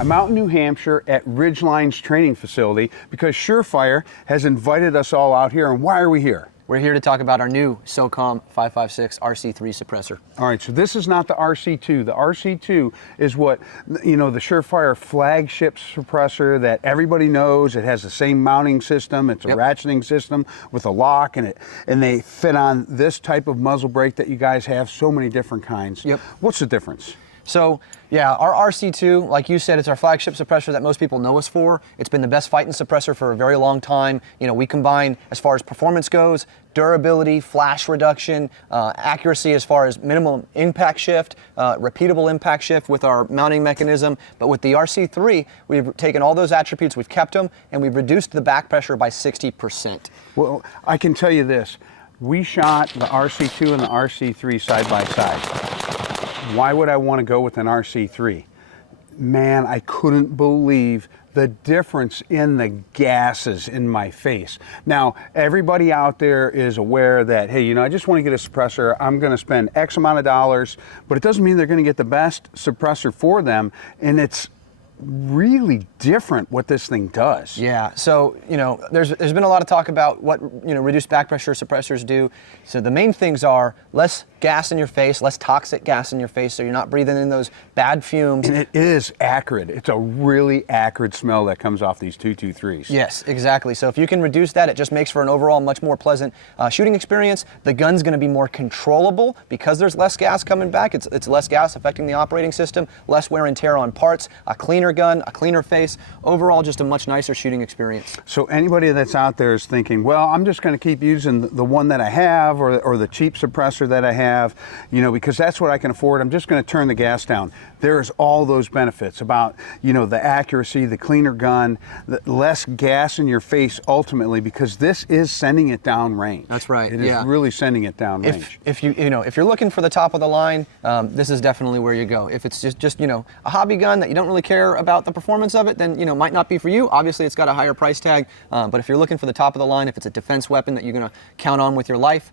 I'm out in New Hampshire at Ridgeline's training facility because SureFire has invited us all out here. And why are we here? We're here to talk about our new SOCOM556-RC3 suppressor. All right, so this is not the RC2. The RC2 is what, you know, the SureFire flagship suppressor that everybody knows. It has the same mounting system. It's a ratcheting system with a lock, and they fit on this type of muzzle brake that you guys have, so many different kinds. Yep. What's the difference? So, yeah, our RC2, like you said, it's our flagship suppressor that most people know us for. It's been the best fighting suppressor for a very long time. You know, we combine, as far as performance goes, durability, flash reduction, accuracy as far as minimum impact shift, repeatable impact shift with our mounting mechanism. But with the RC3, we've taken all those attributes, we've kept them, and we've reduced the back pressure by 60%. Well, I can tell you this. We shot the RC2 and the RC3 side by side. Why would I want to go with an RC3? Man, I couldn't believe the difference in the gases in my face. Now, everybody out there is aware that, hey, you know, I just want to get a suppressor. I'm going to spend X amount of dollars, but it doesn't mean they're going to get the best suppressor for them. And it's really different what this thing does. Yeah, so, you know, there's been a lot of talk about what, you know, reduced back pressure suppressors do. So the main things are less gas in your face, less toxic gas in your face, so you're not breathing in those bad fumes. And it is acrid. It's a really acrid smell that comes off these 223s. Yes, exactly. So if you can reduce that, it just makes for an overall much more pleasant shooting experience. The gun's going to be more controllable because there's less gas coming back. It's less gas affecting the operating system, less wear and tear on parts, a cleaner gun, a cleaner face. Overall, just a much nicer shooting experience. So anybody that's out there is thinking, well, I'm just going to keep using the one that I have or the cheap suppressor that I have, you know, because that's what I can afford. I'm just going to turn the gas down. There's all those benefits about, you know, the accuracy, the cleaner gun, the less gas in your face ultimately, because this is sending it down range. That's right. It is really sending it down range. If you're looking for the top of the line, this is definitely where you go. If it's just you know, a hobby gun that you don't really care about the performance of it, then, you know, might not be for you. Obviously, it's got a higher price tag, but if you're looking for the top of the line, if it's a defense weapon that you're going to count on with your life,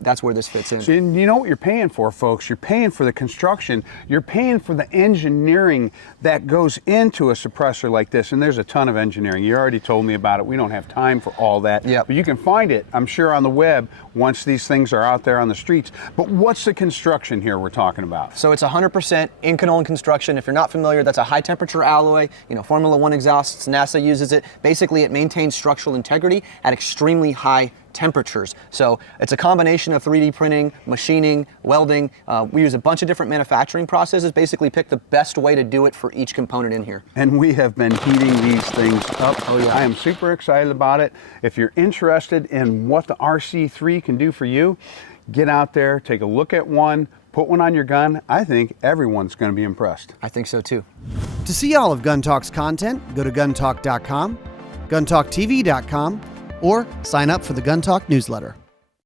that's where this fits in. So you know what you're paying for, folks? You're paying for the construction. You're paying for the engineering that goes into a suppressor like this, and there's a ton of engineering. You already told me about it. We don't have time for all that. Yep. But you can find it, I'm sure, on the web once these things are out there on the streets. But what's the construction here we're talking about? So it's 100% Inconol construction. If you're not familiar, that's a high temperature alloy. You know, Formula One exhausts, NASA uses it. Basically, it maintains structural integrity at extremely high temperatures. So it's a combination of 3D printing, machining, welding. We use a bunch of different manufacturing processes, basically pick the best way to do it for each component in here. And we have been heating these things up. Oh, yeah. I am super excited about it. If you're interested in what the RC3 can do for you, get out there, take a look at one, put one on your gun. I think everyone's going to be impressed. I think so too. To see all of Gun Talk's content, go to guntalk.com, guntalktv.com, or sign up for the Gun Talk newsletter.